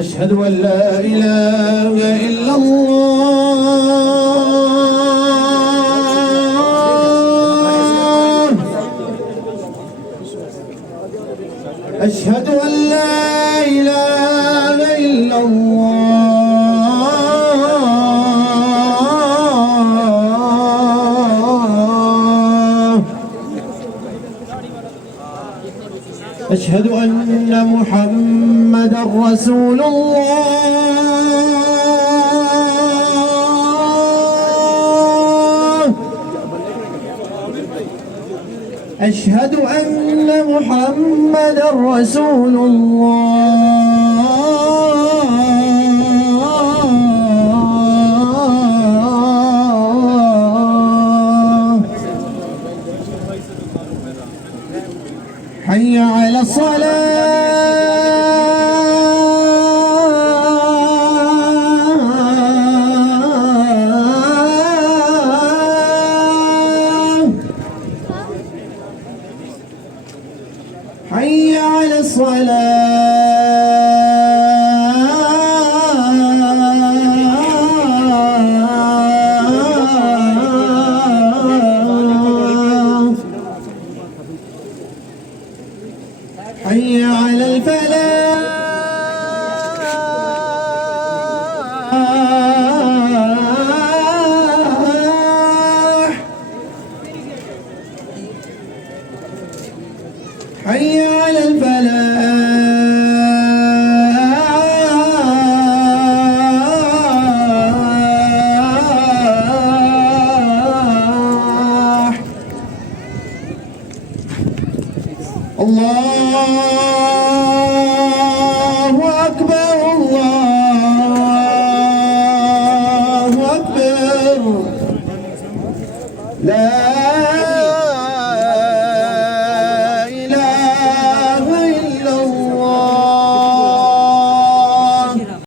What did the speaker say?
أشهد أن لا إله إلا الله. أشهد أن لا إله إلا الله. أشهد أن محمدًا رسول الله. أشهد أن محمدًا رسول الله. حي على الصلاة. حي على الصلاة. حي على الفلاح. حي على الفلاح. الله أكبر. الله أكبر. لا